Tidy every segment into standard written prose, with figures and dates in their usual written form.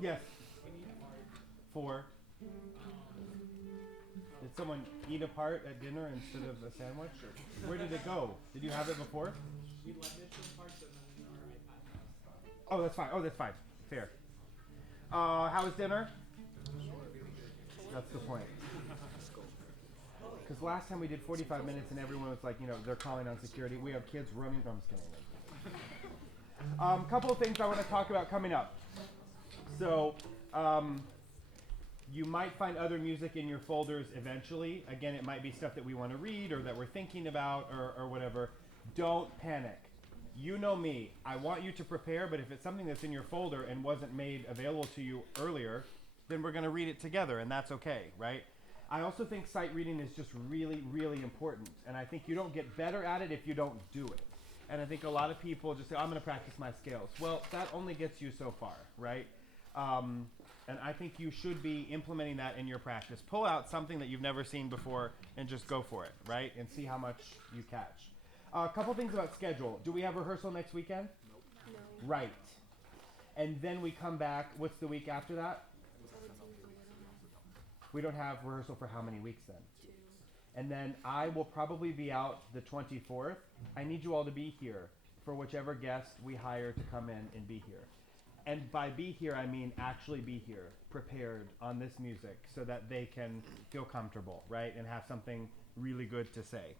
Yes. For. Did someone eat a part at dinner instead of a sandwich? Where did it go? Did you have it before? Oh, that's fine. Oh, that's fine. Fair. How was dinner? That's the point. Because last time we did 45 minutes and everyone was like, they're calling on security. We have kids running. No, I'm just kidding. Couple of things I want to talk about coming up. So, you might find other music in your folders eventually. Again, it might be stuff that we want to read or that we're thinking about or whatever. Don't panic. You know me. I want you to prepare, but if it's something that's in your folder and wasn't made available to you earlier, then we're going to read it together, and that's okay, right? I also think sight reading is just really, really important, and I think you don't get better at it if you don't do it. And I think a lot of people just say, I'm going to practice my scales. Well, that only gets you so far, right? And I think you should be implementing that in your practice. Pull out something that you've never seen before and just go for it, right? And see how much you catch. A couple things about schedule. Do we have rehearsal next weekend? No. Right. And then we come back. What's the week after that? 17th. We don't have rehearsal for how many weeks then? 2. And then I will probably be out the 24th. I need you all to be here for whichever guest we hire to come in and be here. And by be here, I mean actually be here, prepared on this music so that they can feel comfortable, right? And have something really good to say.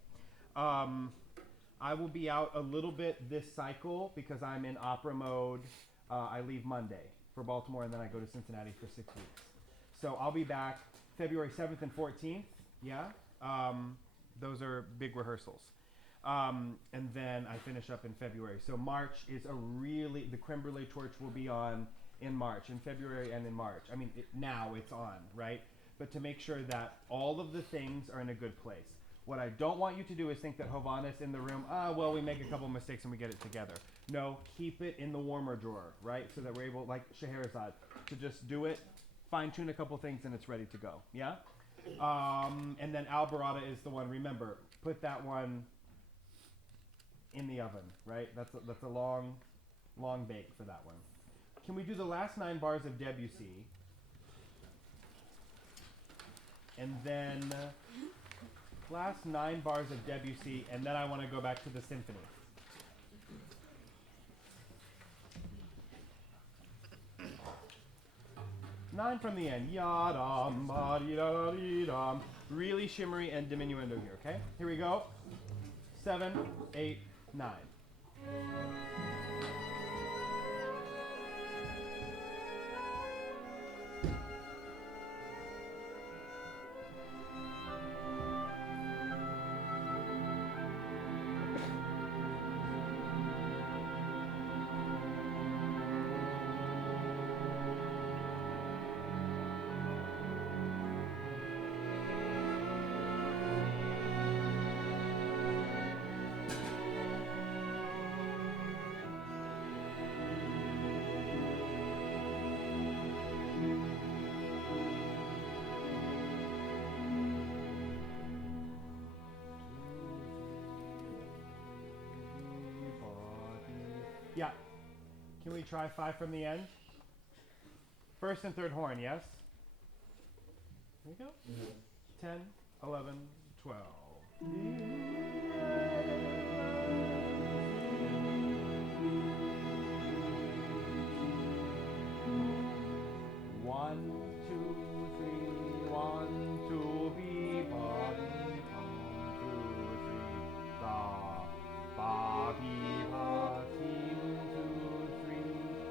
I will be out a little bit this cycle because I'm in opera mode. I leave Monday for Baltimore and then I go to Cincinnati for 6 weeks. So I'll be back February 7th and 14th. Yeah? Those are big rehearsals. And then I finish up in February. So March is the creme brulee torch will be on in March, in February and in March. I mean, now it's on, right? But to make sure that all of the things are in a good place. What I don't want you to do is think that Hovhaness in the room, well, we make a couple mistakes and we get it together. No, keep it in the warmer drawer, right? So that we're able, like Scheherazade, to just do it, fine tune a couple things, and it's ready to go. Yeah? And then Alborada is the one, remember, put that one in the oven, right? That's a long bake for that one. Can we do the last 9 bars of Debussy? And then last 9 bars of Debussy, and then I want to go back to the symphony. Nine from the end. Yadam, ba-dee-da-dee-dam. Really shimmery and diminuendo here, okay? Here we go. 7, 8, 9. Yeah. Can we try 5 from the end? First and third horn, yes? Here we go. 10, 11, 12. One, two, three, 1, 2, be, ba, be, 1, 2, 3, da, ba, be, ha, team, 2, 3,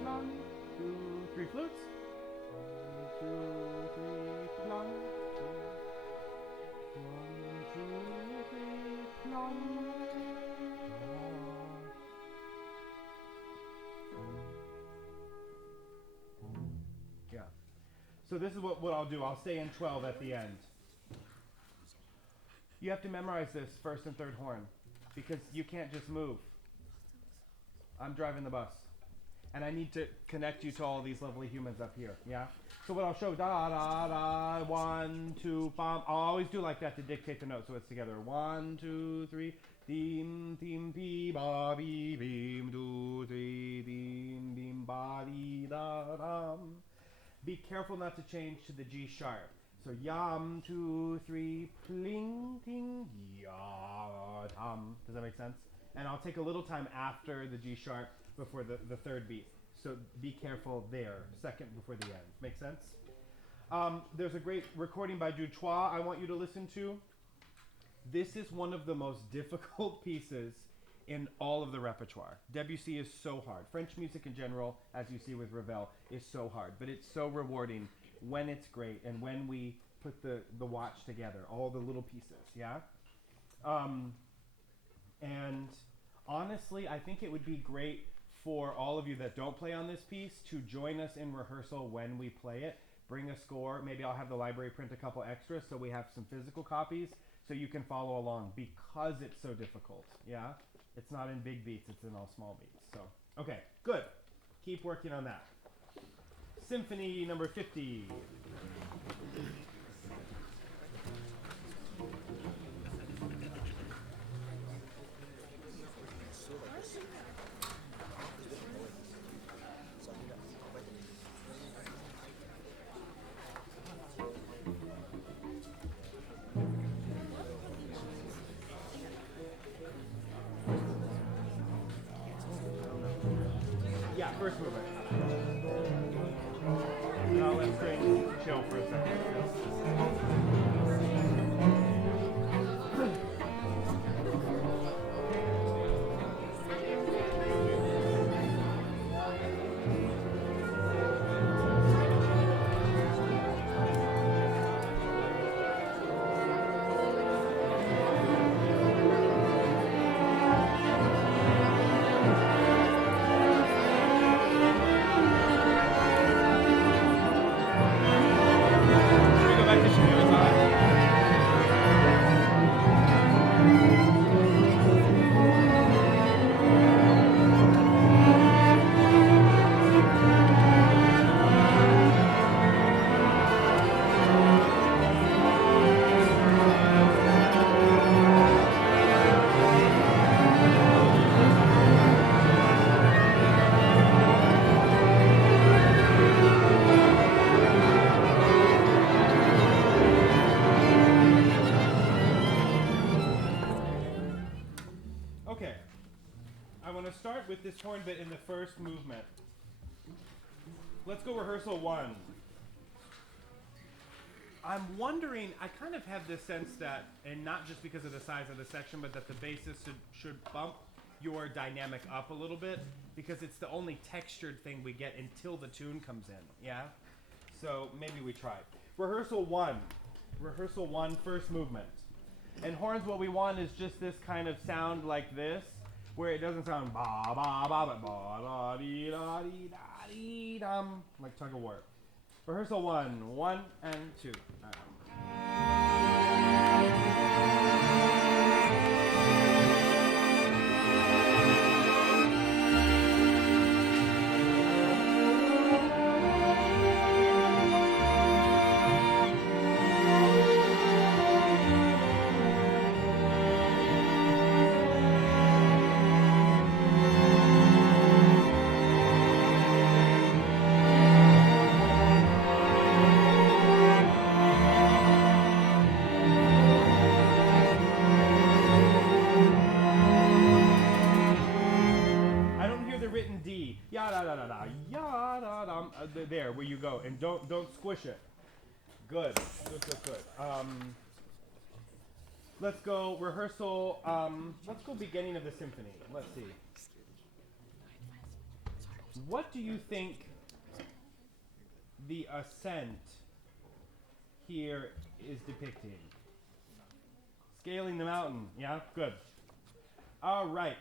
1, 2, 3 flutes. 1, 2, 3, 1, 2, 3, 1. Yeah. So this is what I'll do. I'll stay in 12 at the end. You have to memorize this first and third horn because you can't just move. I'm driving the bus. And I need to connect you to all these lovely humans up here. Yeah? So what I'll show, da da da, 1, 2, bam. I'll always do like that to dictate the notes so it's together. 1, 2, 3, dim, dim, pi, ba, bi, bim, 2, 3, dim, bim, ba, di, da, dum. Be careful not to change to the G sharp. So yam, 2, 3, pling, ting, ya, tam. Does that make sense? And I'll take a little time after the G sharp before the third beat. So be careful there, second before the end. Make sense? There's a great recording by Dutoit I want you to listen to. This is one of the most difficult pieces in all of the repertoire. Debussy is so hard. French music in general, as you see with Ravel, is so hard. But it's so rewarding when it's great and when we put the watch together, all the little pieces, yeah? And honestly, I think it would be great for all of you that don't play on this piece to join us in rehearsal when we play it. Bring a score. Maybe I'll have the library print a couple extras so we have some physical copies so you can follow along because it's so difficult, yeah? It's not in big beats, it's in all small beats. So, okay, good. Keep working on that. Symphony number 50. Yeah, first movement. Now let's bring chill for a second. With this horn bit in the first movement. Let's go rehearsal 1. I'm wondering, I kind of have this sense that, and not just because of the size of the section, but that the bassist should bump your dynamic up a little bit because it's the only textured thing we get until the tune comes in, yeah? So maybe we try. Rehearsal 1. Rehearsal 1, first movement. And horns, what we want is just this kind of sound like this, where it doesn't sound ba ba ba ba ba da dee da dee da dee dum like tug of war. Rehearsal 1, 1 and 2. There, where you go, and don't squish it. Good. Let's go rehearsal. Let's go beginning of the symphony. Let's see. What do you think the ascent here is depicting? Scaling the mountain. Yeah, good. All right.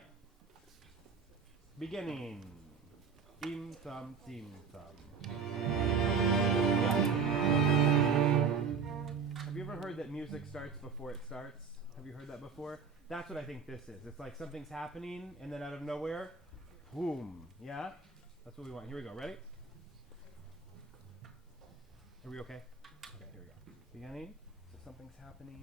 Beginning. Tim thum, tim thum. Have you ever heard that music starts before it starts? Have you heard that before? That's what I think this is. It's like something's happening, and then out of nowhere, boom. Yeah? That's what we want. Here we go. Ready? Are we okay? Okay, here we go. Beginning. So something's happening.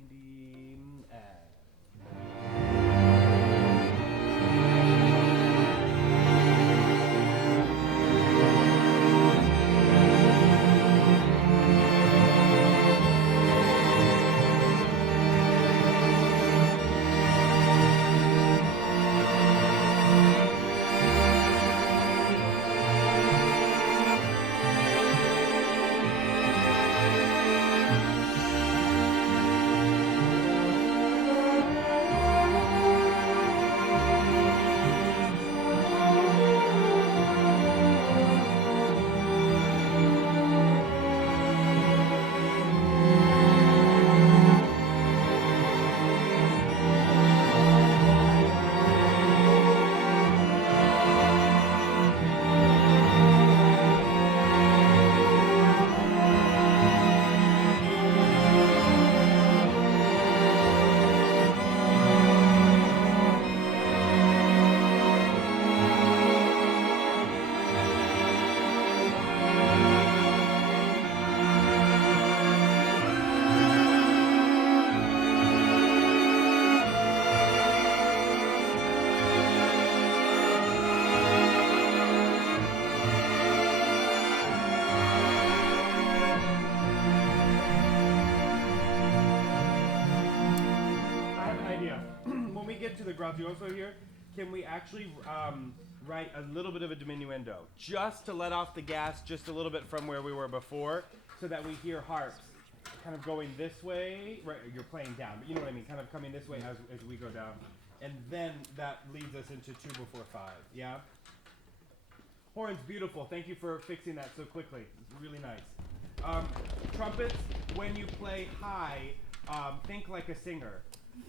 grazioso here, can we actually write a little bit of a diminuendo, just to let off the gas just a little bit from where we were before, so that we hear harps kind of going this way, right, you're playing down, but you know what I mean, kind of coming this way as we go down. And then that leads us into 2 before 5, yeah? Horns, beautiful. Thank you for fixing that so quickly. It's really nice. Trumpets, when you play high, think like a singer.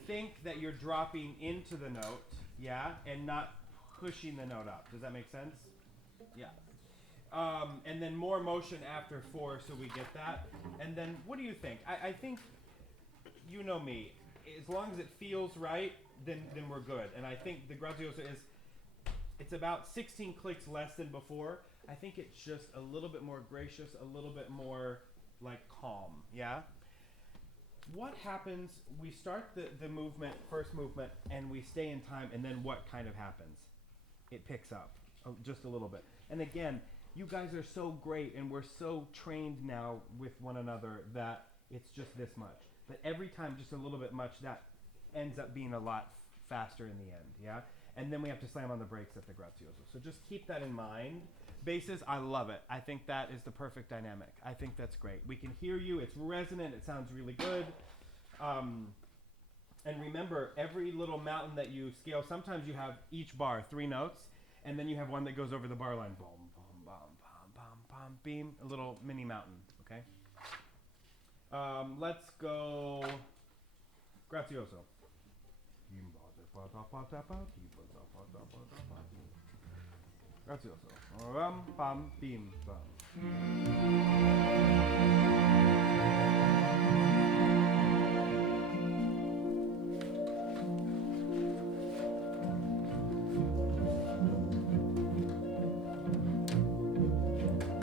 Think that you're dropping into the note, yeah, and not pushing the note up. Does that make sense? Yeah. And then more motion after 4, so we get that. And then, what do you think? I think, you know me, as long as it feels right, then we're good. And I think the grazioso it's about 16 clicks less than before. I think it's just a little bit more gracious, a little bit more like calm, yeah? What happens, we start the movement, first movement, and we stay in time, and then what kind of happens? It picks up just a little bit. And again, you guys are so great, and we're so trained now with one another that it's just this much. But every time just a little bit much, that ends up being a lot faster in the end, yeah? And then we have to slam on the brakes at the grazioso. So just keep that in mind. Basses, I love it. I think that is the perfect dynamic. I think that's great. We can hear you. It's resonant. It sounds really good. And remember, every little mountain that you scale, sometimes you have each bar 3 notes, and then you have one that goes over the bar line. Boom, boom, bum, bum, bum, bum, beam. A little mini mountain, okay? Let's go grazioso. Grazioso. Ram, pam, bim, bam.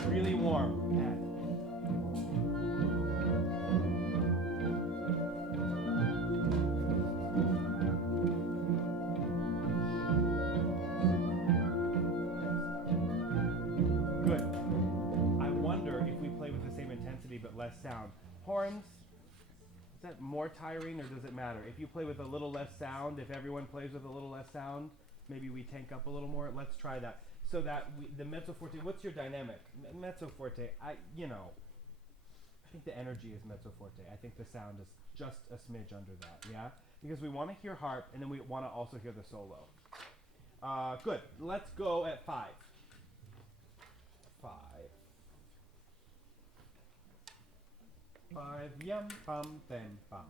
Really warm. But less sound. Horns, is that more tiring or does it matter? If you play with a little less sound, if everyone plays with a little less sound, maybe we tank up a little more. Let's try that. So that the mezzo forte, what's your dynamic? Mezzo forte, I think the energy is mezzo forte. I think the sound is just a smidge under that, yeah? Because we want to hear harp and then we want to also hear the solo. Good, let's go at 5. 5. 5, yum, pam, them, pam.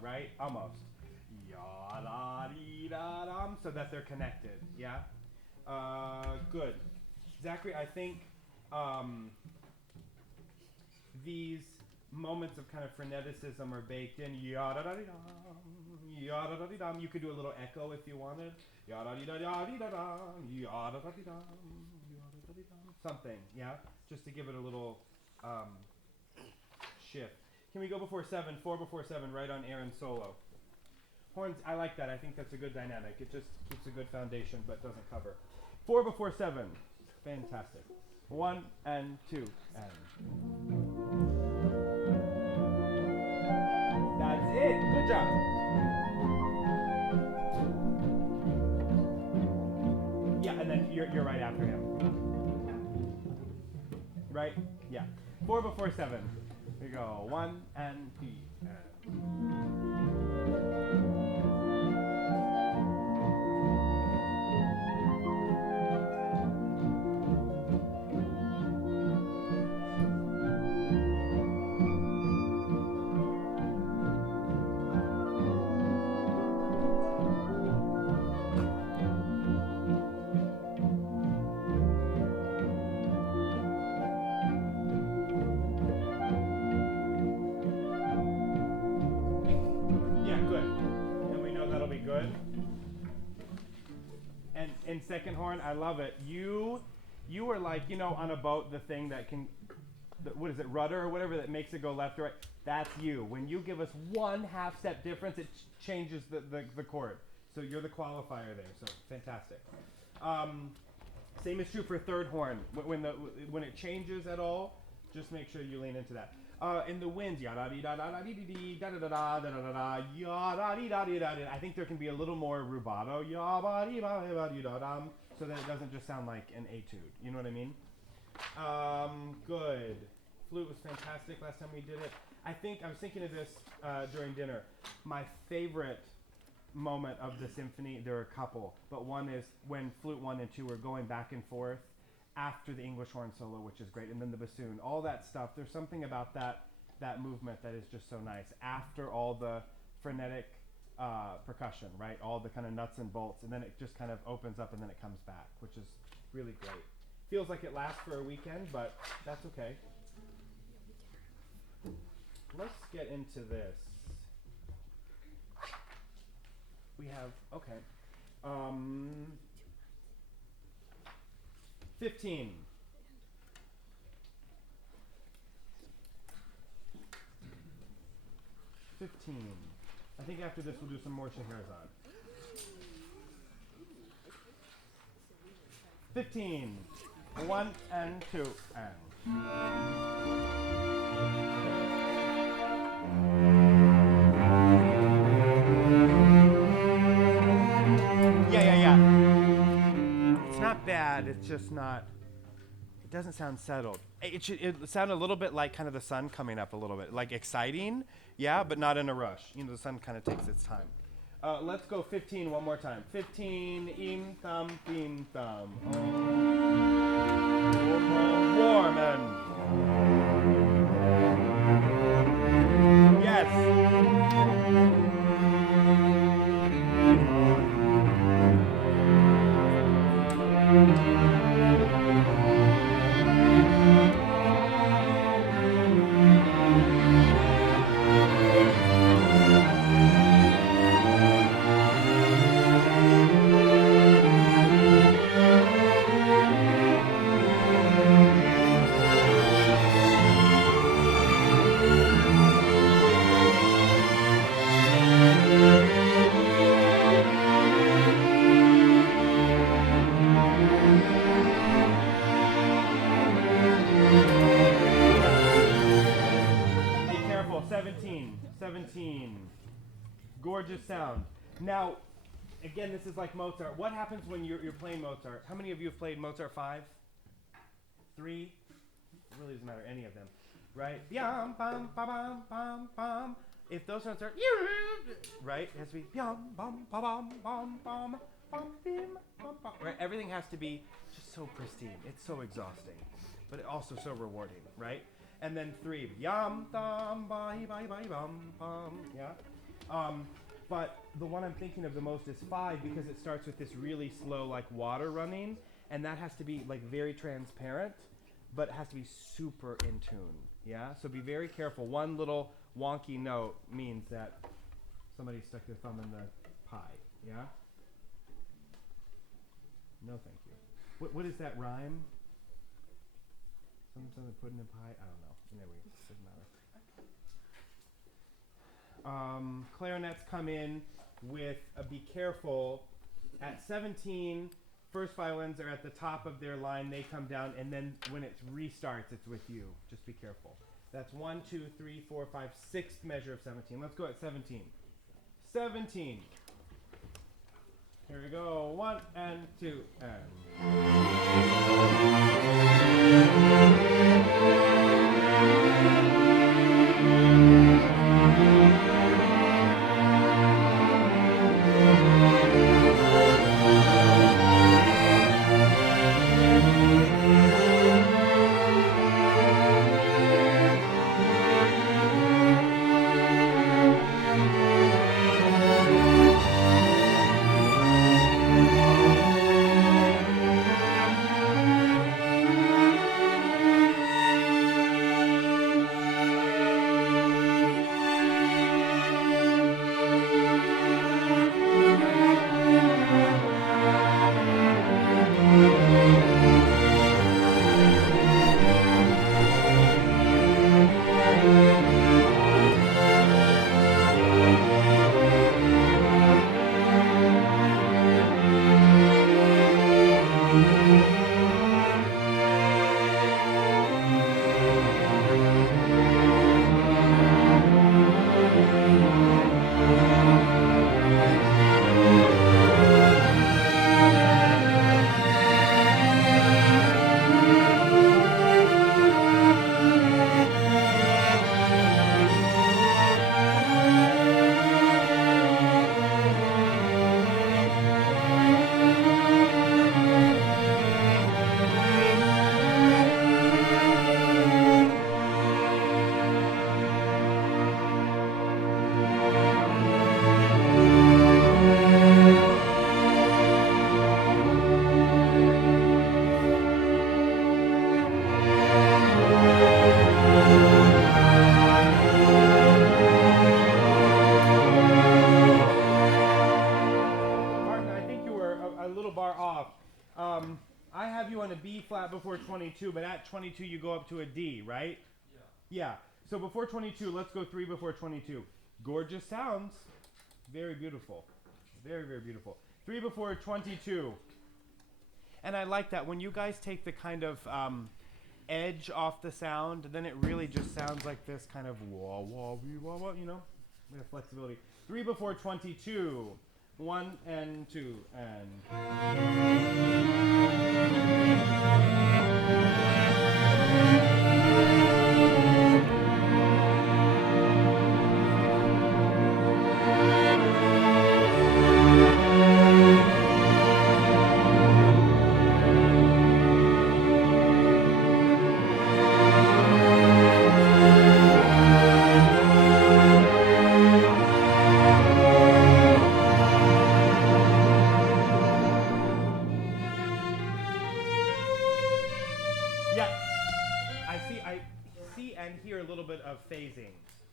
Right? Almost. Ya-da-dee-da-dum, so that they're connected, yeah? Good. Zachary, I think these moments of kind of freneticism are baked in. Ya-da-da-dee-dum, ya-da-da-dee-dum. You could do a little echo if you wanted. Ya-da-dee-da-dee-da-dum, ya-da-da-dee-dum, ya-da-da-dee-dum. Something, yeah? Just to give it a little shift. Can we go before 7, 4 before 7, right on Aaron's solo? Horns, I like that. I think that's a good dynamic. It just keeps a good foundation, but doesn't cover. 4 before 7. Fantastic. 1 and 2 and. That's it. Good job. Yeah, and then you're right after him. Right? Yeah. 4 before 7. Here we go. 1 and 2 and. good. And in second horn, I love it. You are like, you know, on a boat, the thing that can, what is it, rudder or whatever that makes it go left or right. That's you. When you give us one half step difference, it changes the chord. So you're the qualifier there. So fantastic. Same is true for third horn. When it changes at all, just make sure you lean into that. In the winds, I think there can be a little more rubato, so that it doesn't just sound like an etude. You know what I mean? Good. Flute was fantastic last time we did it. I was thinking of this during dinner. My favorite moment of the symphony, there are a couple, but one is when flute 1 and 2 are going back and forth after the English horn solo, which is great, and then the bassoon, all that stuff. There's something about that movement that is just so nice after all the frenetic percussion, right? All the kind of nuts and bolts, and then it just kind of opens up and then it comes back, which is really great. Feels like it lasts for a weekend, but that's okay. Let's get into this. We have, okay. 15. I think after this we'll do some more Scheherazade. 15. 1 and 2 and. Yeah. It's not bad, it's just not, it doesn't sound settled. It sounded a little bit like kind of the sun coming up a little bit, like exciting, yeah, but not in a rush. You know, the sun kind of takes its time. Let's go 15 one more time. 15, im thumb, theme thumb. Warm and. Yes. Gorgeous sound. Now, again, this is like Mozart. What happens when you're playing Mozart? How many of you have played Mozart 5? 3? It really doesn't matter, any of them, right? Yum, bum, ba, bum, bum, bum. If those notes are, right, it has to be yum, bum, ba, bum, bum, bum, bum, bim, bum, bum. Right? Everything has to be just so pristine. It's so exhausting, but also so rewarding, right? And then 3, yum, thum, ba, ba, ba, bum, bum, yeah? But the one I'm thinking of the most is 5 because it starts with this really slow, like water running, and that has to be like very transparent, but it has to be super in tune, yeah? So be very careful. One little wonky note means that somebody stuck their thumb in the pie, yeah? No, thank you. What is that rhyme? Something pudding in pie? I don't know. Anyway, it doesn't matter. Clarinets come in with be careful. At 17, first violins are at the top of their line. They come down, and then when it restarts, it's with you. Just be careful. That's 1, 2, 3, 4, 5, sixth measure of 17. Let's go at 17. 17. Here we go. 1 and 2 and. I have you on a B flat before 22, but at 22 you go up to a D, right? Yeah. So before 22, let's go 3 before 22. Gorgeous sounds. Very beautiful. Very, very beautiful. 3 before 22. And I like that. When you guys take the kind of edge off the sound, then it really just sounds like this kind of wah, wah, wee, wah, wah, you know? We have flexibility. 3 before 22. 1 and 2 and...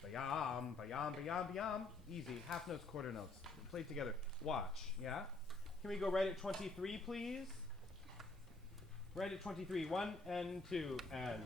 Bayam, bayam, bayam, bayam. Easy. Half notes, quarter notes. Play together. Watch. Yeah? Can we go right at 23, please? Right at 23. 1 and 2 and...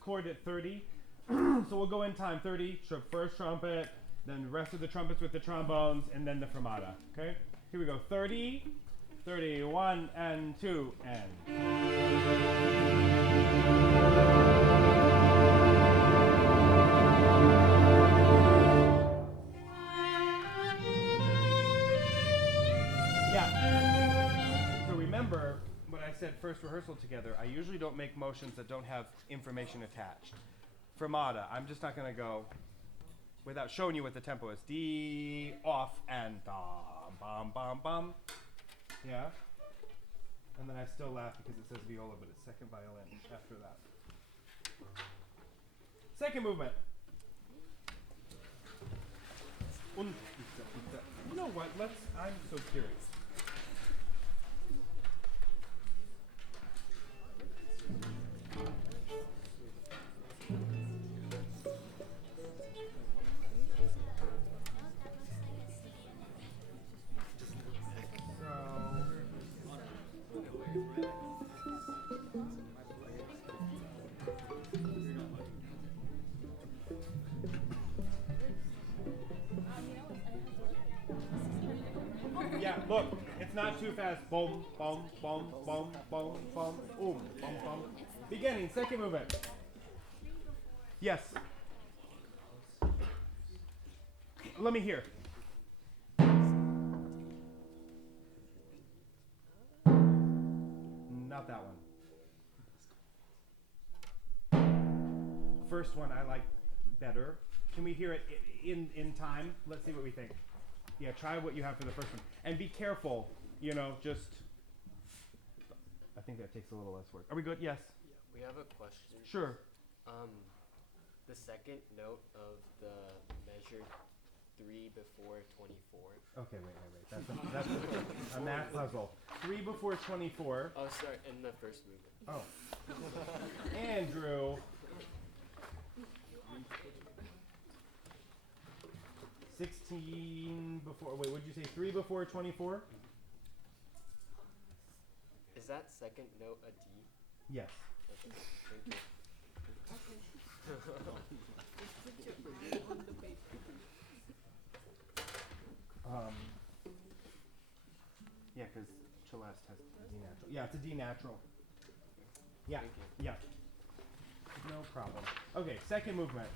Chord at 30. So we'll go in time. 30, first trumpet, then the rest of the trumpets with the trombones, and then the fermata. Okay? Here we go. 30, 31, and 2, and... Yeah. So remember what I said first rehearsal together. I usually don't make motions that don't have information attached. Fermata, I'm just not going to go without showing you what the tempo is. D, off, and bam, bam, bam, bam. Yeah? And then I still laugh because it says viola, but it's second violin after that. Second movement. You know what? I'm so curious. Yeah, look, it's not too fast. Boom, boom, boom, boom, boom, boom, boom, boom, boom. Beginning, second movement. Yes. Let me hear. Not that one. First one I like better. Can we hear it in time? Let's see what we think. Yeah, try what you have for the first one. And be careful, just... I think that takes a little less work. Are we good? Yes. Yeah, we have a question. Sure. the second note of the measure 3 before 24. Okay, wait. That's a math puzzle. 3 before 24. Oh, sorry, in the first movement. Oh. Andrew. 16 before, wait, what'd you say? 3 before 24? Is that second note a D? Yes. Okay, thank you. Yeah, because Celeste has D natural. Yeah, it's a D natural. Yeah, Thank you. yeah. No problem. Okay, second movement.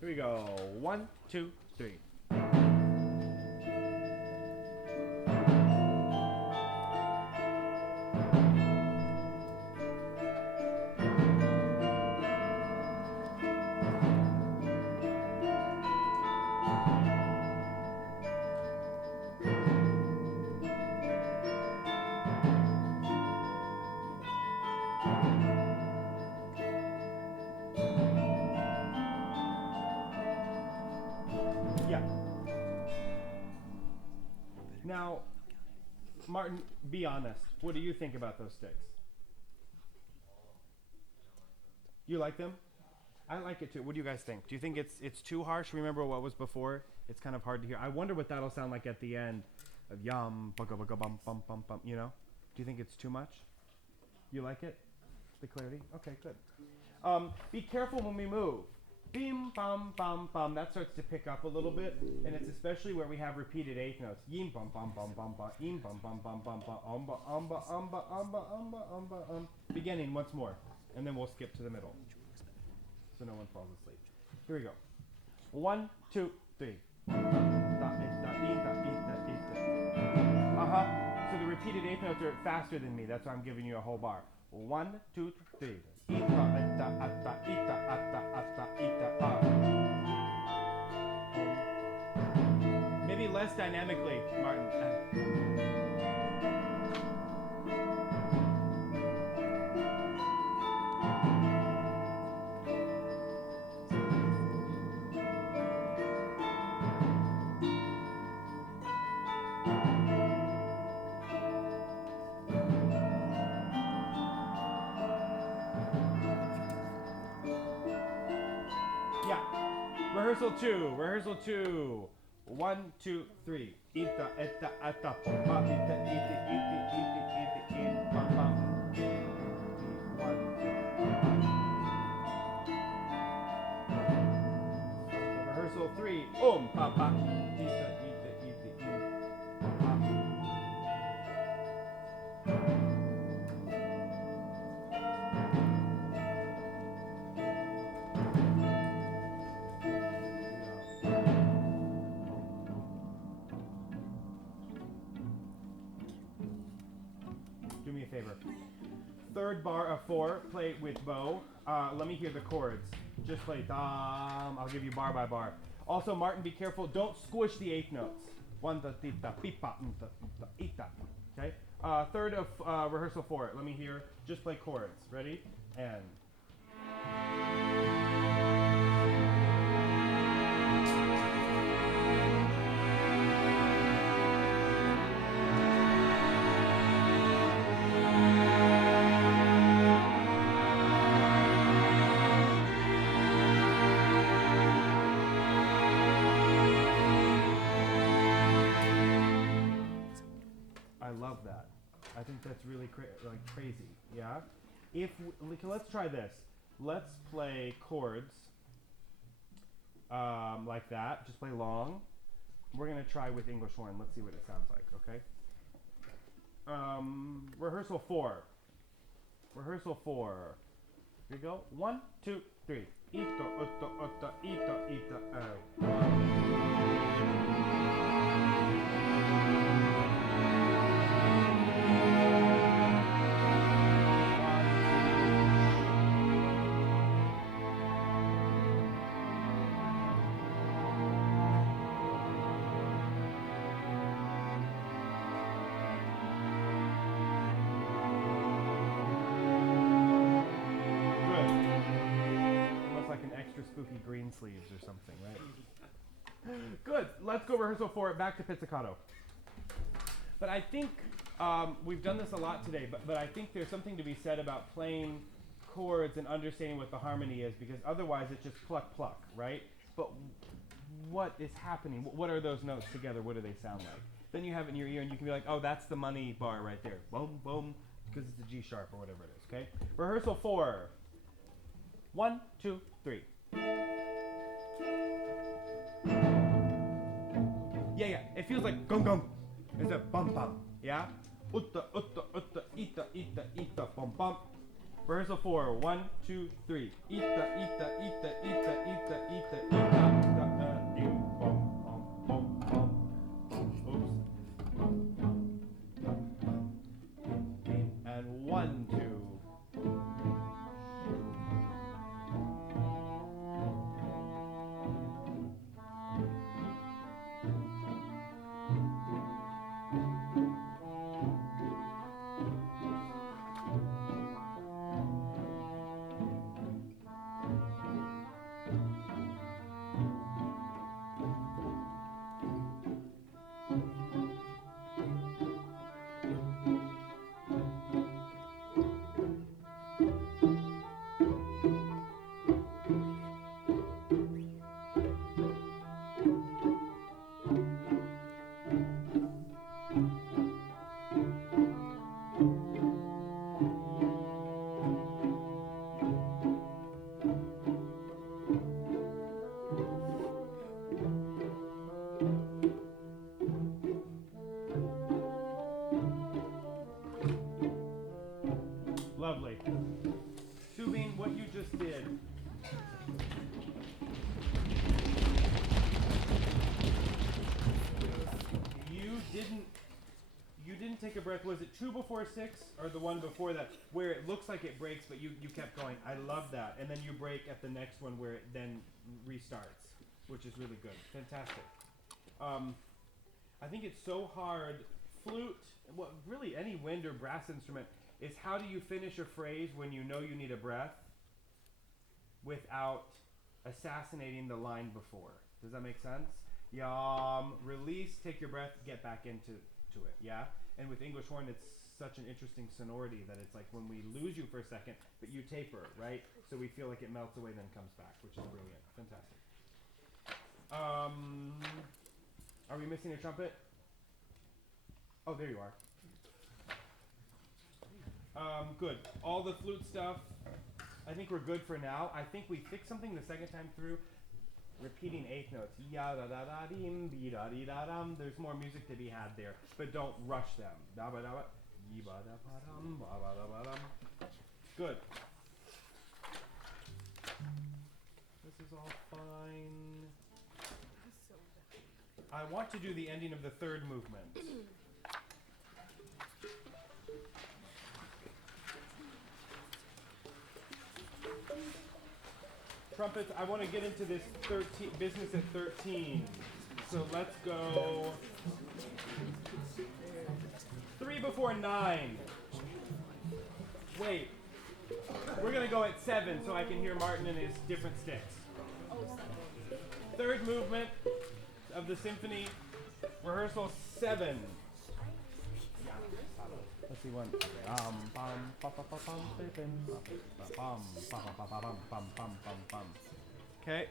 Here we go. 1, 2, 3. Yeah. Now, Martin, be honest. What do you think about those sticks? You like them? I like it too. What do you guys think? Do you think it's too harsh? Remember what was before? It's kind of hard to hear. I wonder what that'll sound like at the end of yum, bugga bugga bum bum bum bum. You know? Do you think it's too much? You like it? The clarity? Okay, good. Be careful when we move. Bim bum bum bum. That starts to pick up a little bit, and it's especially where we have repeated eighth notes. Yim bum bum bum bum bum. Yim bum bum bum bum bum. Umba umba umba umba umba umba Beginning once more, and then we'll skip to the middle, so no one falls asleep. Here we go. 1, 2, 3. So the repeated eighth notes are faster than me. That's why I'm giving you a whole bar. 1, 2, 3. Maybe less dynamically, Martin. Yeah. Rehearsal 2. Rehearsal 2. 1, 2, 3. Ita eta ata pompa ita iti iti iti iti in pam pam. 1, 2. Rehearsal 3. Pa pa. Ita ita iti in pam pam. Do me a favor. Third bar of 4, play with bow. Let me hear the chords. Just play dam. I'll give you bar by bar. Also, Martin, be careful. Don't squish the eighth notes. 1 ta tita pipa ita. Okay. Third of rehearsal 4. Let me hear. Just play chords. Ready? And. I love that. I think that's really crazy. Yeah. Let's try this. Let's play chords like that. Just play long. We're gonna try with English horn. Let's see what it sounds like. Okay. Rehearsal 4. Rehearsal 4. Here we go. 1, 2, 3. Ito, otto, otto, ito, ito, Good. Let's go rehearsal 4, back to pizzicato. But I think we've done this a lot today, but I think there's something to be said about playing chords and understanding what the harmony is, because otherwise it's just pluck, pluck, right? But what is happening? What are those notes together? What do they sound like? Then you have it in your ear and you can be like, oh, that's the money bar right there. Boom, boom, because it's a G sharp or whatever it is, okay? Rehearsal 4. 1, 2, 3. Yeah, it feels like gum gum. It's a bum bum, yeah? Utta, utta, utta, ita, ita, ita, bum bum. Rehearsal 4. 1, 2, 3. Ita, ita, ita, ita, ita, ita, ita, ding, bum, bum, bum, bum. Oops. And 1, 2. Lovely. Subin, what you just did. You didn't take a breath. Was it 2 before 6 or the one before that where it looks like it breaks but you kept going? I love that. And then you break at the next one where it then restarts, which is really good. Fantastic. I think it's so hard. Flute, well, really any wind or brass instrument, is how do you finish a phrase when you know you need a breath without assassinating the line before? Does that make sense? Release, take your breath, get back into it, yeah? And with English horn, it's such an interesting sonority that it's like when we lose you for a second, but you taper, right? So we feel like it melts away, then comes back, which is brilliant. Fantastic. Are we missing a trumpet? Oh, there you are. Good. All the flute stuff, I think we're good for now. I think we fixed something the second time through. Repeating eighth notes. Ya da da da dim, bi da di da dum. There's more music to be had there, but don't rush them. Da ba da ba, yi ba da ba dum, ba ba da ba dum. Good. This is all fine. I want to do the ending of the third movement. Trumpets, I want to get into this business at 13. So let's go 3 before 9. Wait, we're going to go at 7 so I can hear Martin and his different sticks. Third movement of the symphony, rehearsal 7. Let's see one. Okay.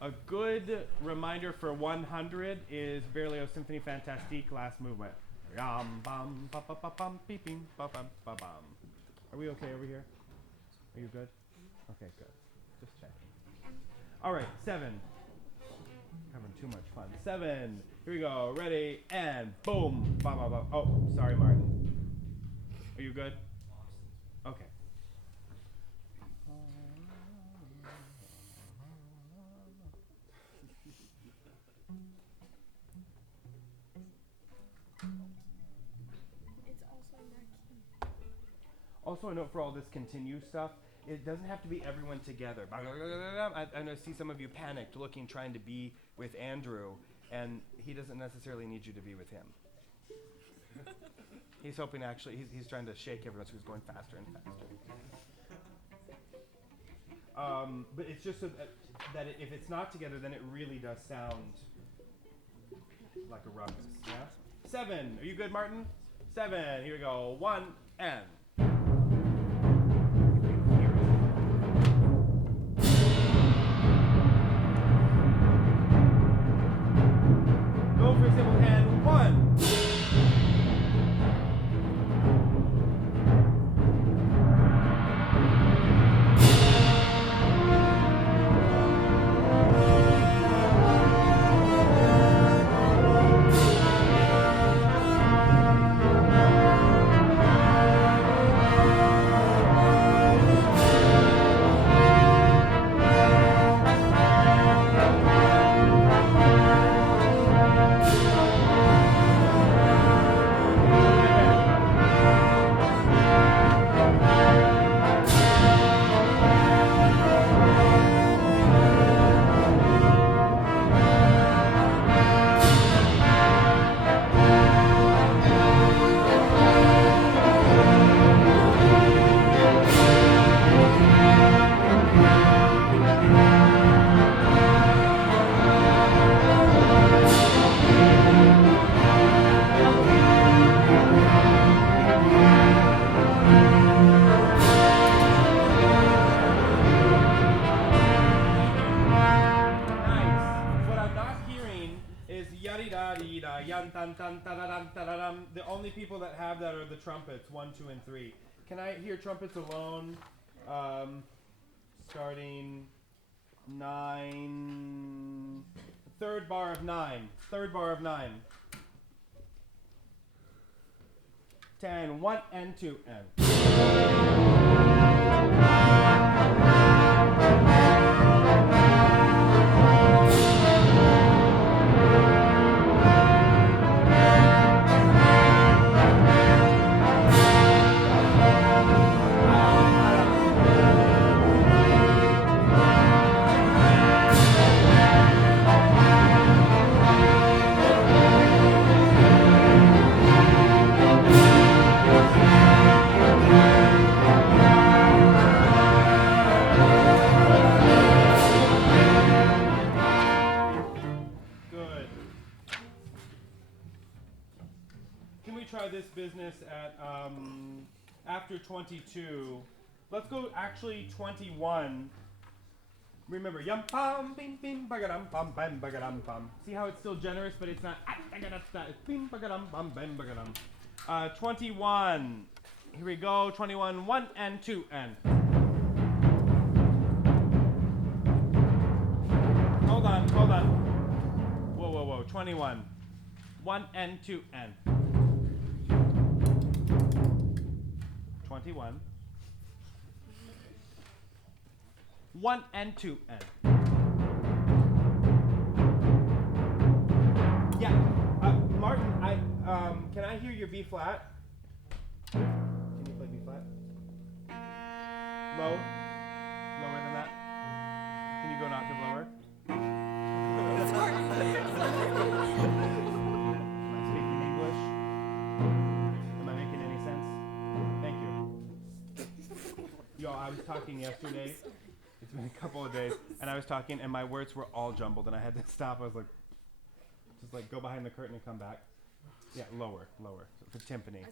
A good reminder for 100 is Berlioz Symphony Fantastique, last movement. Are we okay over here? Are you good? Okay, good. Just check. All right, 7. Having too much fun. 7. Here we go. Ready and boom. Ba, ba, ba. Oh, sorry, Martin. Are you good? Okay. It's also in that key. Also, a note for all this continue stuff. It doesn't have to be everyone together. I know, see some of you panicked, looking, trying to be with Andrew, and he doesn't necessarily need you to be with him. He's hoping he's trying to shake everyone, so he's going faster and faster. But it's just so that if it's not together, then it really does sound like a ruckus. Yeah. 7. Are you good, Martin? 7. Here we go. 1 and. Go for a simple hand. 1. The only people that have that are the trumpets, 1, 2, and 3. Can I hear trumpets alone? Starting 9. Third bar of 9. Third bar of 9. 10. 1 and 2 and. This business at after 22. Let's go actually 21. Remember, yum pam bim bim bagadam pam bam bagadam pam. See how it's still generous, but it's not. It's bim bagadam pam bam bagadam. 21. Here we go. 21. 1 and 2 and. Hold on. Whoa. 21. 1 and 2 and. 21. 1 and 2 and. Yeah, Martin, can I hear your B flat? Can you play B flat? Low? Lower than that? Can you go an octave lower? Am I speaking English? Am I making any sense? Thank you. Yo, I was talking yesterday. It's been a couple of days, and I was talking, and my words were all jumbled, and I had to stop. I was like, just like go behind the curtain and come back. Yeah, lower, for timpani.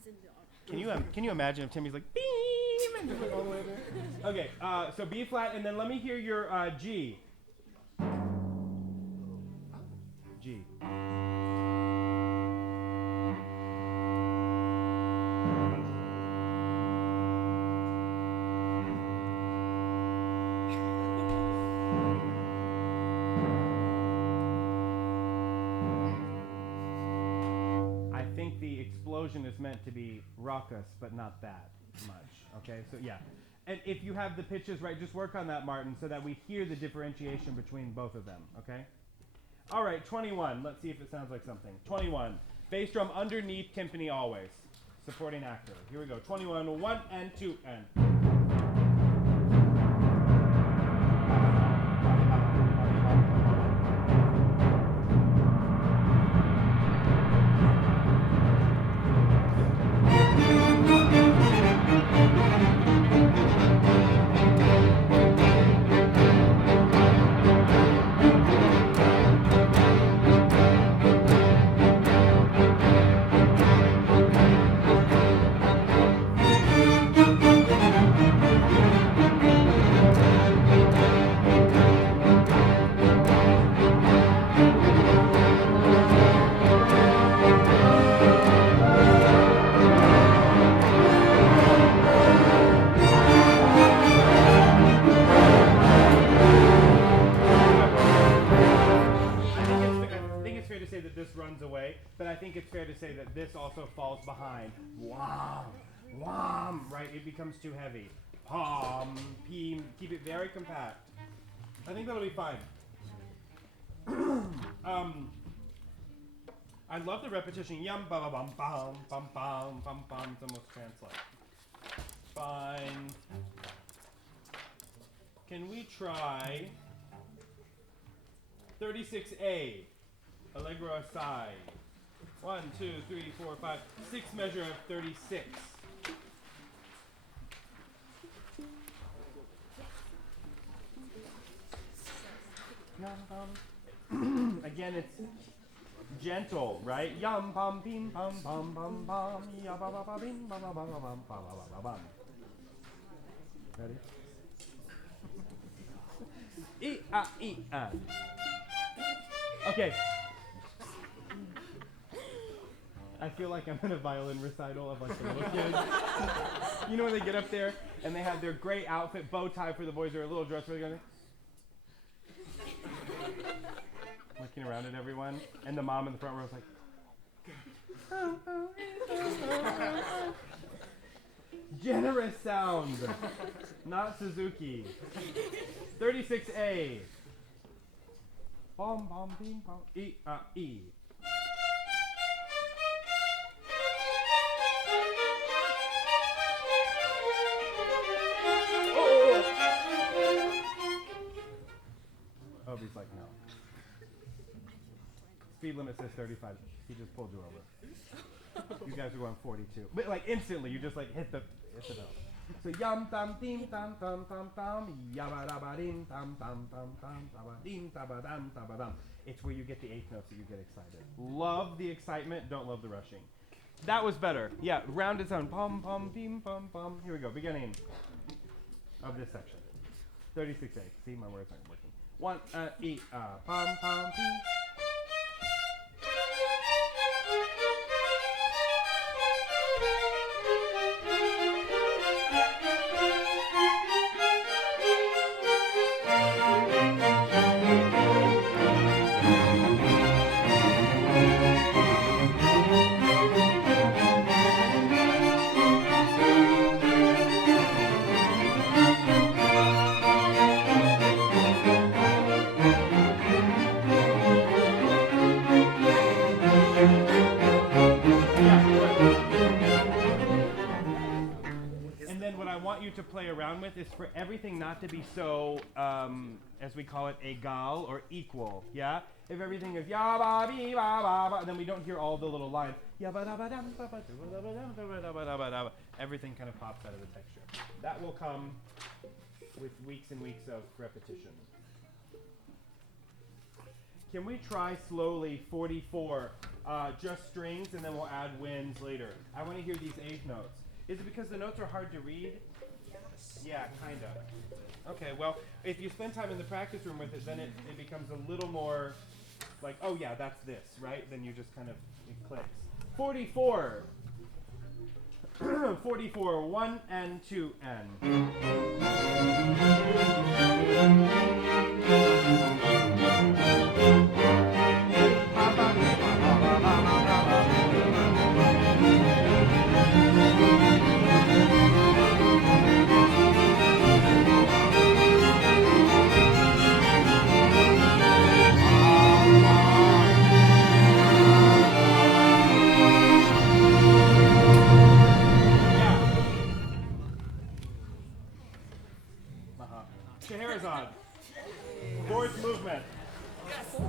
Can you imagine if Timmy's like beam and just like all the way there? Okay, so B flat, and then let me hear your G. G. Is meant to be raucous, but not that much. Okay, so yeah. And if you have the pitches right, just work on that, Martin, so that we hear the differentiation between both of them. Okay? All right, 21. Let's see if it sounds like something. 21. Bass drum underneath timpani always. Supporting actor. Here we go. 21. 1 and 2 and. it's fair to say that this also falls behind. Wham, wham, right? It becomes too heavy. Pom, peem, keep it very compact. I think that'll be fine. I love the repetition. Yum, ba ba bum bum bum bum bum bum. It's almost trance-like. Fine. Can we try 36A? Allegro aside. 1, 2, 3, 4, 5, 6 measure of 36. Again, it's gentle, right? Yum bum bim bum bum bum bum ya ba ba ba bim ba ba ba ba bum ba ba ba ba bum. Ready? E a. Okay. I feel like I'm in a violin recital of like the little kids. You know when they get up there and they have their great outfit, bow tie for the boys, or a little dress where they're going looking around at everyone, and the mom in the front row is like, generous sound, not Suzuki. 36A. Bom bom bim bom E. Obi's like, no. Speed limit says 35. He just pulled you over. You guys are going 42. But like instantly, you just like hit the bell. So yum tam dim tam tam tam tam yabba dabba dim tam tam tam tam tabba dim tabba dam tabba dam. It's where you get the eighth notes that you get excited. Love the excitement, don't love the rushing. That was better. Yeah, round its own. Pom pom bim pom pom. Here we go. Beginning of this section. 36A. See, my words aren't working. 1 E pom pom bim. To play around with is for everything not to be so, as we call it, égal or equal. Yeah. If everything is ya ba bi ba ba ba, then we don't hear all the little lines. Ya ba da ba dum ba ba da ba dum da ba da ba da ba. Everything kind of pops out of the texture. That will come with weeks and weeks of repetition. Can we try slowly 44, just strings, and then we'll add winds later? I want to hear these eighth notes. Is it because the notes are hard to read? Yeah, kind of. Okay, well, if you spend time in the practice room with it, then it becomes a little more like, oh yeah, that's this, right? Then you just kind of, it clicks. 44. 44, 1 and 2 and. Scheherazade. Fourth movement. Yes.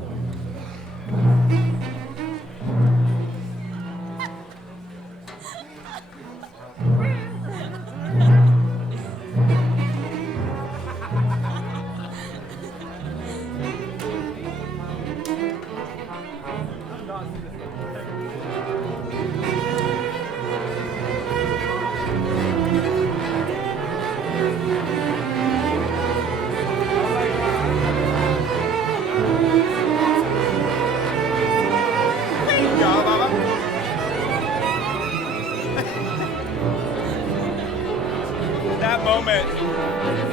That moment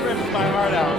rips my heart out.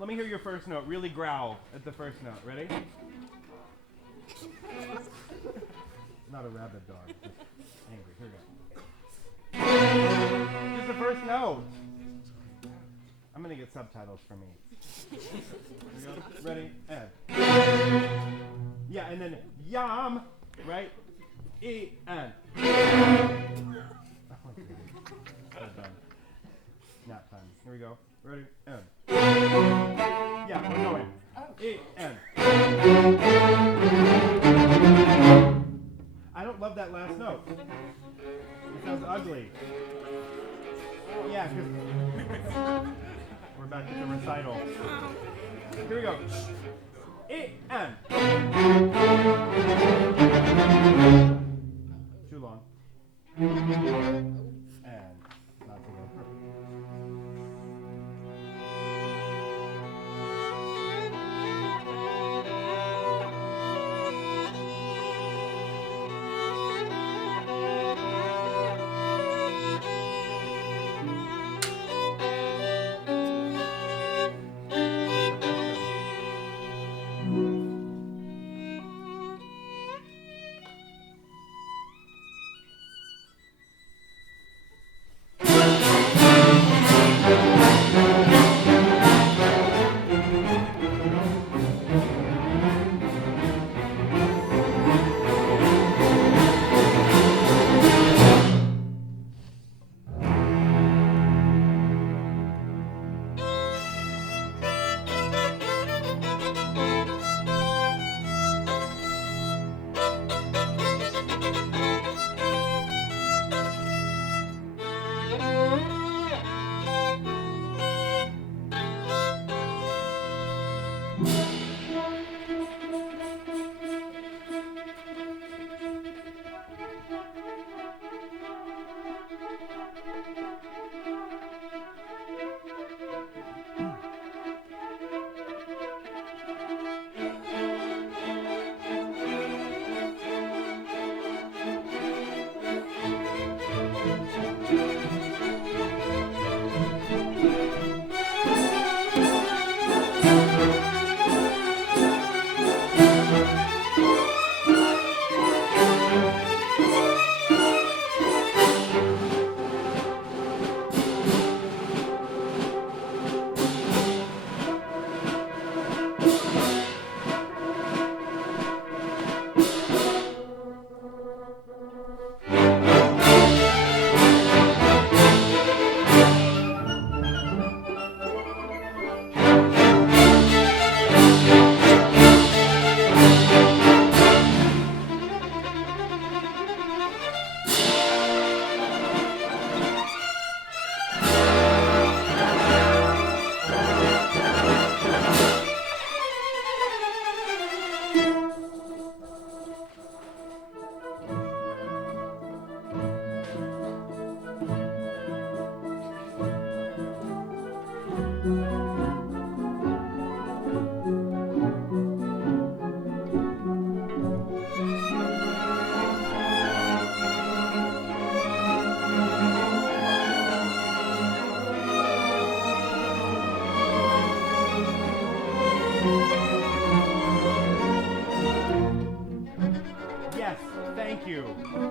Let me hear your first note. Really growl at the first note. Ready? Not a rabid dog. Just angry. Here we go. Just the first note. I'm gonna get subtitles for me. Here we go. Ready? And. Yeah, and then yam, right? E-N. Well done. Nap time. Here we go. Ready? And. Yeah, we're going. E-N. I don't love that last note. It sounds ugly. Yeah, because we're back at the recital. Here we go. E-N. Too long. And not too long.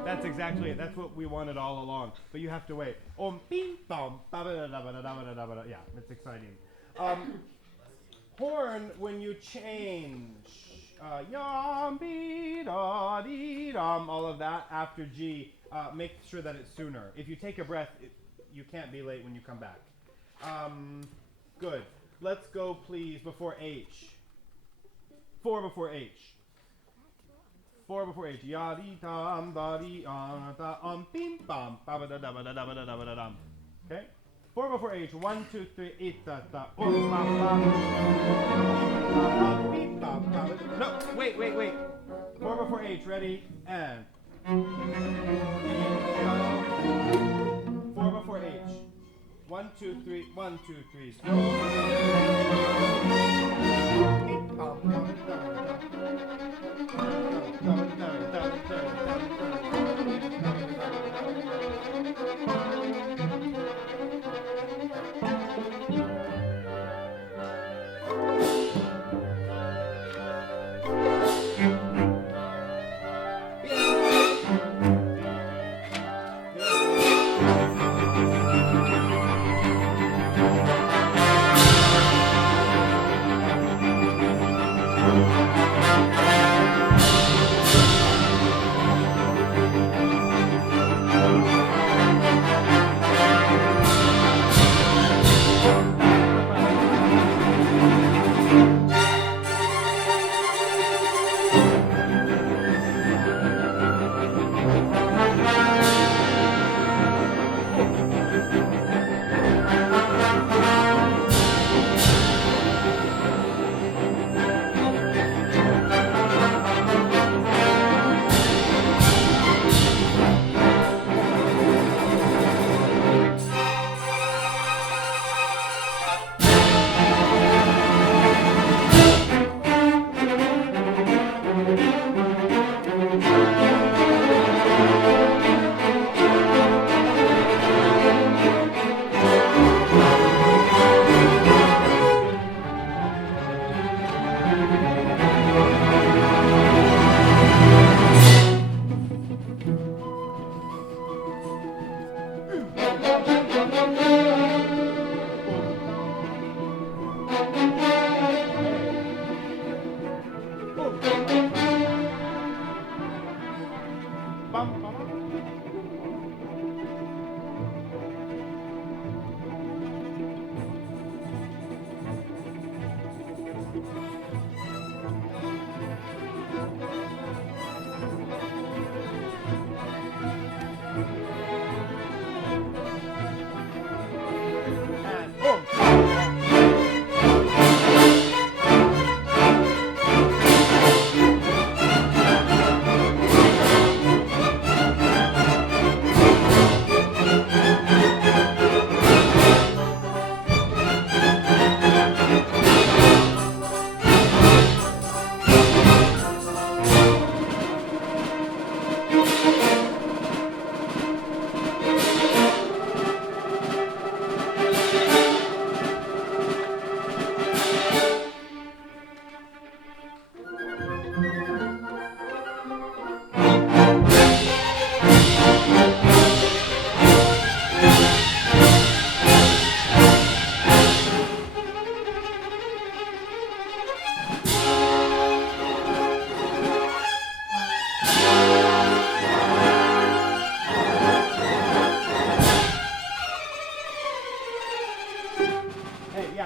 That's exactly it. That's what we wanted all along. But you have to wait. Bing, bom, ba da da da da da da da. Yeah, it's exciting. Horn, when you change yam, be, da, dee, dum, all of that after G, make sure that it's sooner. If you take a breath, you can't be late when you come back. Good. Let's go, please, before H. 4 before H. 4 before H. Ya di dum da di da bim bam ba da da da da da da da da. Okay. 4 before H. 1 2 3 ita da ba ba. No, wait. 4 before H. Ready and. 4 before H. 1 2 3 1 2 3.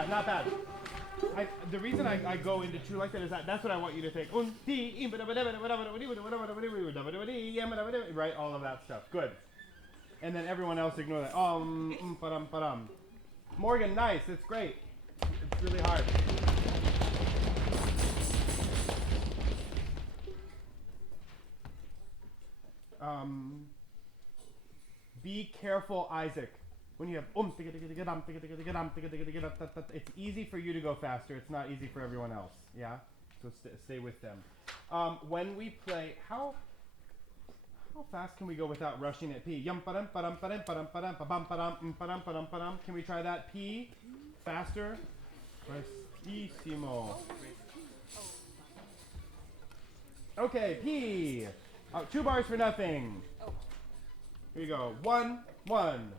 Yeah, not bad. The reason I go into two like that is that's what I want you to think. Right, all of that stuff. Good. And then everyone else ignore that. Padam, padam. Morgan, nice. It's great. It's really hard. Be careful, Isaac. When you have it's easy for you to go faster. It's not easy for everyone else. Yeah? So stay with them. When we play, how fast can we go without rushing at P? Can we try that? P, faster. Prestissimo. Okay, P. 2 bars for nothing. Here you go. 1, 1.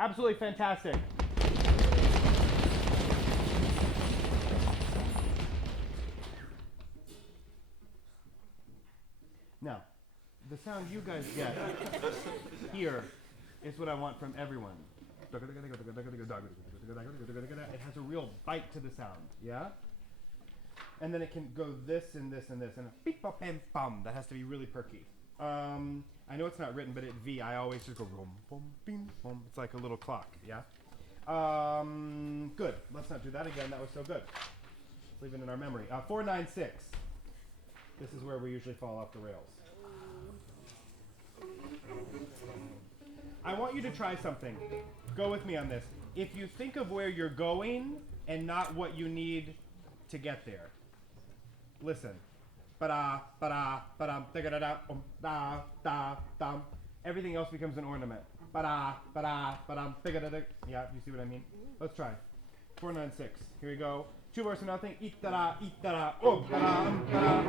Absolutely fantastic. Now, the sound you guys get here is what I want from everyone. It has a real bite to the sound, yeah? And then it can go this and this and this, and beep, bop, bam, bum. That has to be really perky. I know it's not written, but at V, I always just go boom, boom, bing, boom. It's like a little clock, yeah? Good. Let's not do that again. That was so good. Let's leave it in our memory. 496. This is where we usually fall off the rails. I want you to try something. Go with me on this. If you think of where you're going and not what you need to get there, listen. Ba-da, ba-da, ba-dum, da-ga-da-da, da, da, dum. Everything else becomes an ornament. Ba-da, ba-da, ba-dum, da-ga-da-da. Yeah, you see what I mean? Let's try. 496. Here we go. 2 bars for nothing. Eat-da-da, eat-da-da, ba-da, ba-da,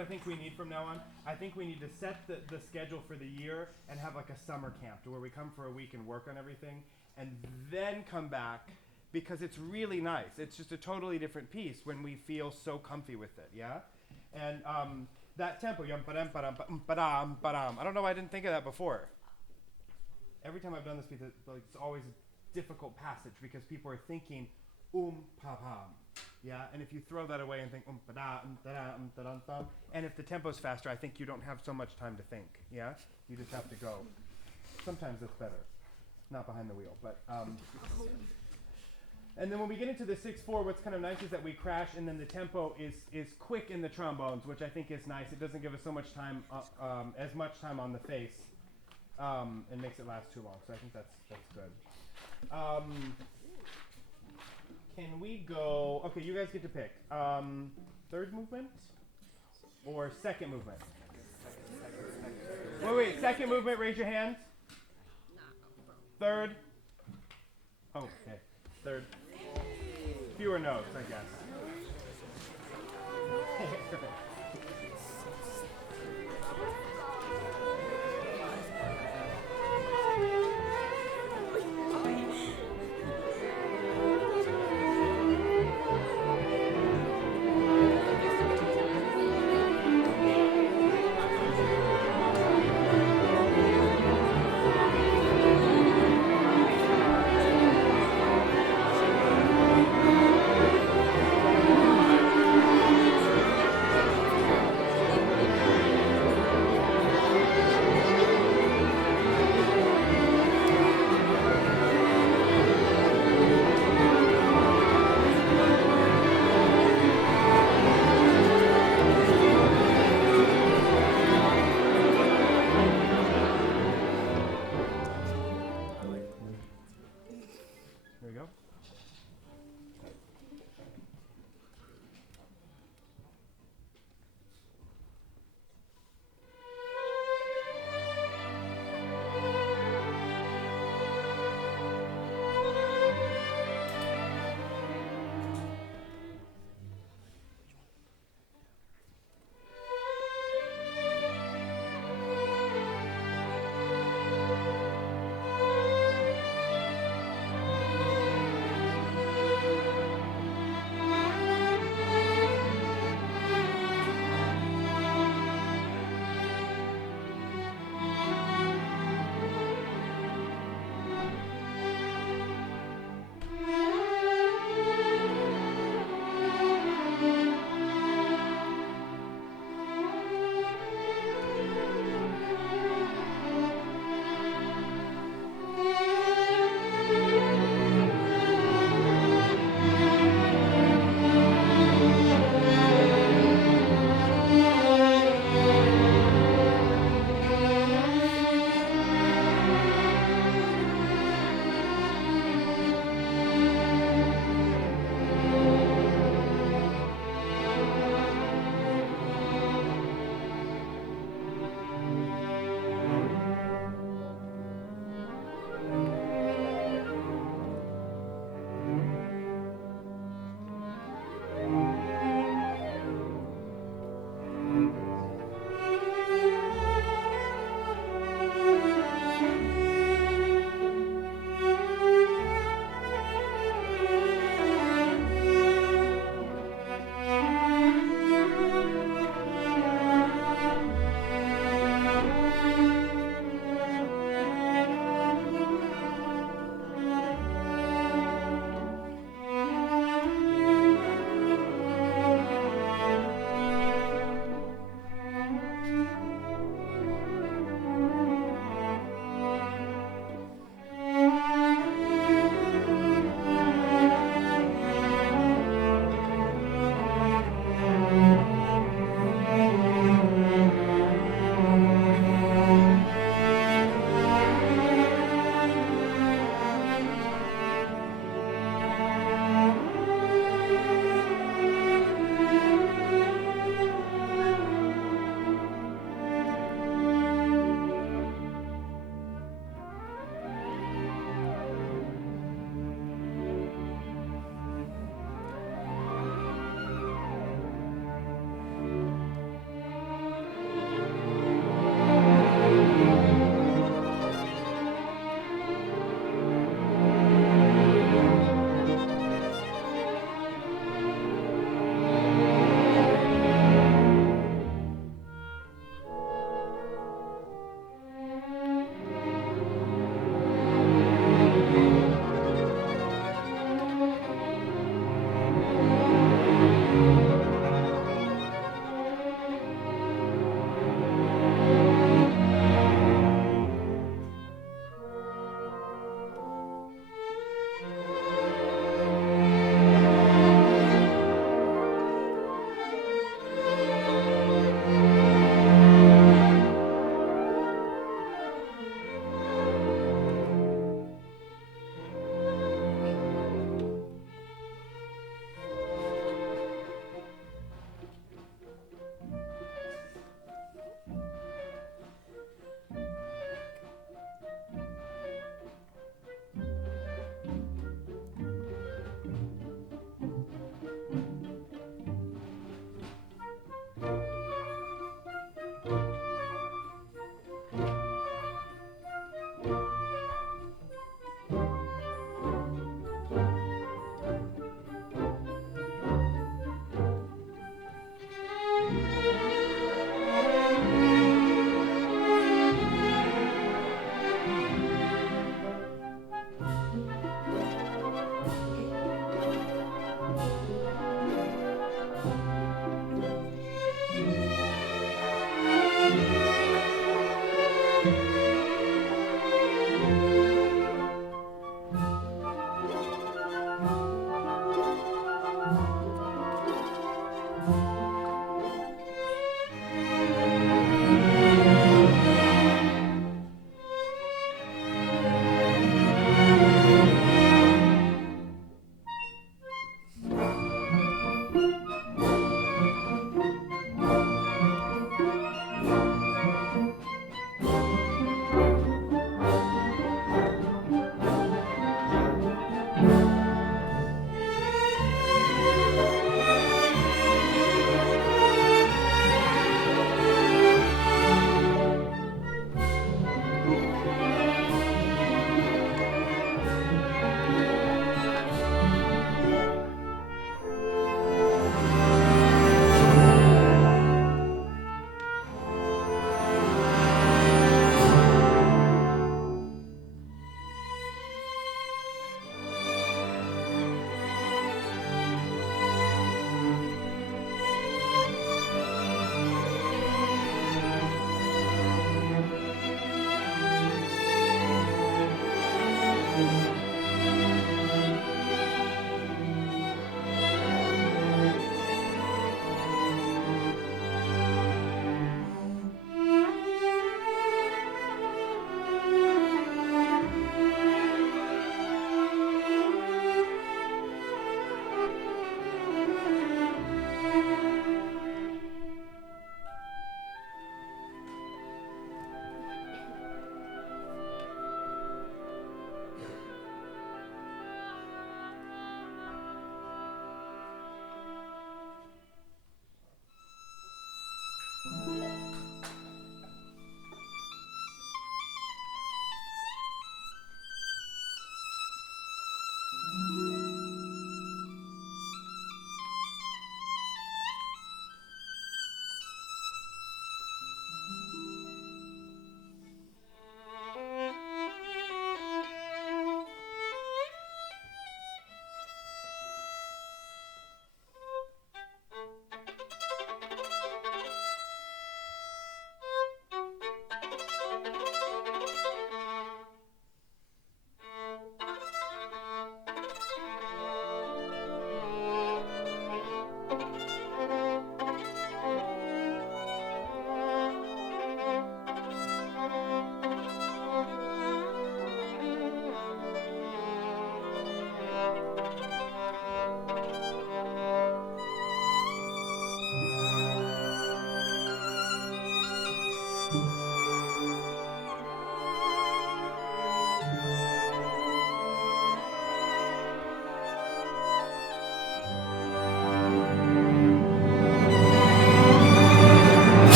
I think we need from now on? I think we need to set the schedule for the year and have like a summer camp to where we come for a week and work on everything and then come back because it's really nice. It's just a totally different piece when we feel so comfy with it, yeah? And that tempo, yum ba dum ba dum ba dum ba dum. I don't know why I didn't think of that before. Every time I've done this piece, it's always a difficult passage because people are thinking pa pam. Yeah, and if you throw that away and think ba da da da da, and if the tempo's faster, I think you don't have so much time to think. Yeah, you just have to go. Sometimes it's better, not behind the wheel, but. And then when we get into the 6/4, what's kind of nice is that we crash, and then the tempo is quick in the trombones, which I think is nice. It doesn't give us so much time, as much time on the face, and makes it last too long. So I think that's good. Can we go? Okay, you guys get to pick. Third movement or second movement? Wait. Second movement. Raise your hand. Third. Oh, okay. Third. Fewer notes, I guess.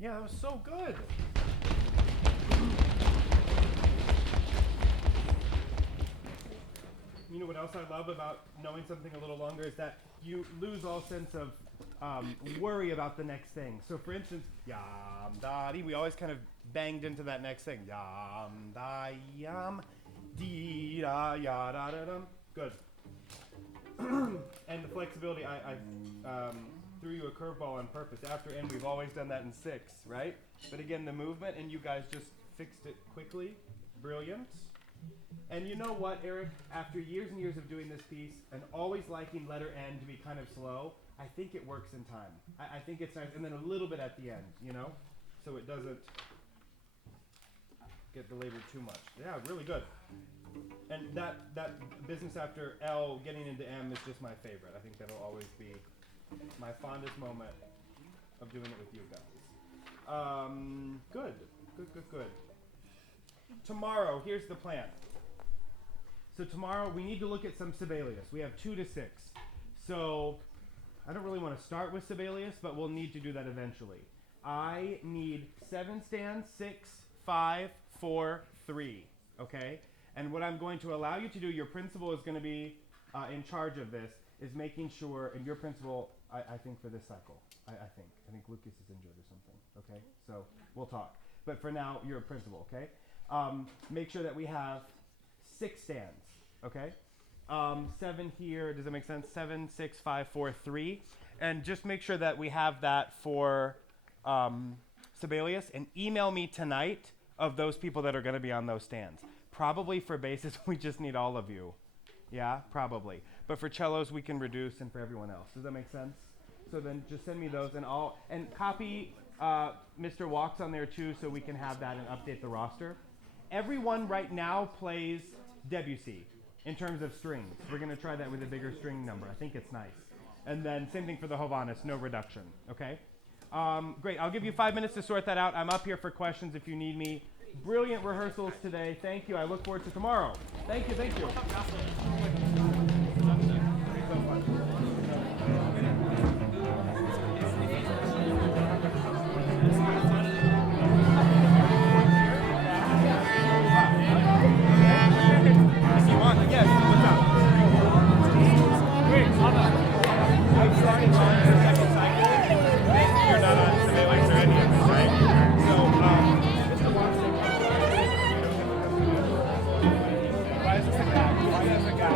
Yeah, that was so good. You know what else I love about knowing something a little longer is that you lose all sense of worry about the next thing. So for instance, yam da dee, we always kind of banged into that next thing. Yam da yam dee da ya da da dum. Good. And the flexibility, I threw you a curveball on purpose. After N, we've always done that in 6, right? But again, the movement, and you guys just fixed it quickly. Brilliant. And you know what, Eric? After years and years of doing this piece, and always liking letter N to be kind of slow, I think it works in time. I think it's nice, and then a little bit at the end, you know? So it doesn't get belabored too much. Yeah, really good. And that business after L getting into M is just my favorite. I think that'll always be my fondest moment of doing it with you guys. Good. Tomorrow, here's the plan. So tomorrow we need to look at some Sibelius. We have 2 to 6. So I don't really want to start with Sibelius, but we'll need to do that eventually. I need 7 stands, 6, 5, 4, 3. Okay? And what I'm going to allow you to do, your principal is going to be in charge of this, is making sure, and your principal, I think for this cycle, I think Lucas is injured or something. Okay? So we'll talk. But for now, you're a principal, okay? Make sure that we have 6 stands, okay? 7 here, does that make sense? 7, 6, 5, 4, 3. And just make sure that we have that for Sibelius, and email me tonight of those people that are going to be on those stands. Probably for basses, we just need all of you. Yeah, probably. But for cellos, we can reduce, and for everyone else. Does that make sense? So then just send me those, and copy Mr. Walks on there too, so we can have that and update the roster. Everyone right now plays Debussy in terms of strings. We're going to try that with a bigger string number. I think it's nice. And then same thing for the Hovhaness, no reduction. Okay? Great. I'll give you 5 minutes to sort that out. I'm up here for questions if you need me. Brilliant rehearsals today. Thank you. I look forward to tomorrow. Thank you. Thank you. Yes, what's up? Great, I'm starting on the second cycle. You're not on Sibelius or any of this, right? So, Mr. Watson, why is this a guy? Why is a guy?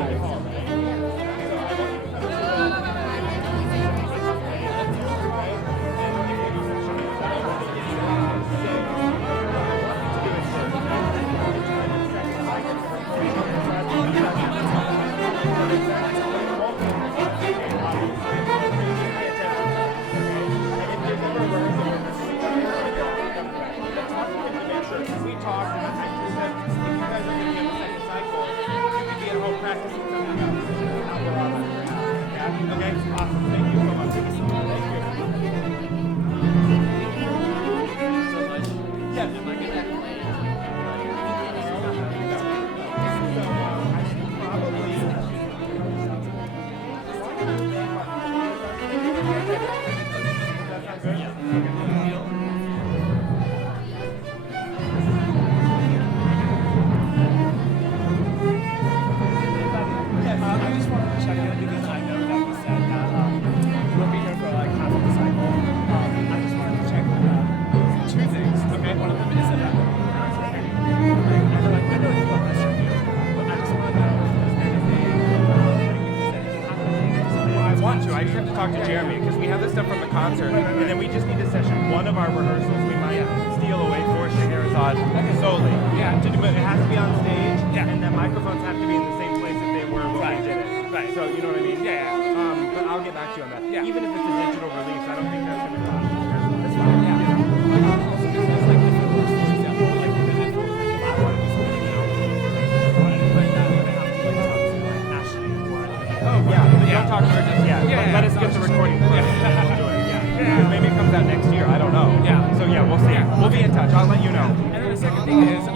Talk to Jeremy because we have this stuff from the concert, and then we just need to session one of our rehearsals. We might steal away for Scheherazade solely. Yeah, but it has to be on stage, and the microphones have to be in the same place that they were when we did it. Right. So you know what I mean? Yeah. But I'll get back to you on that. Yeah. Even if it's a digital release, I don't think that's going to be a problem. That's fine. Yeah. Oh yeah, don't talk to her just yet. Let us get the recording first. We'll do it. Because maybe it comes out next year. I don't know. Yeah. So yeah, we'll see. We'll be in touch. I'll let you know. And then the second thing is,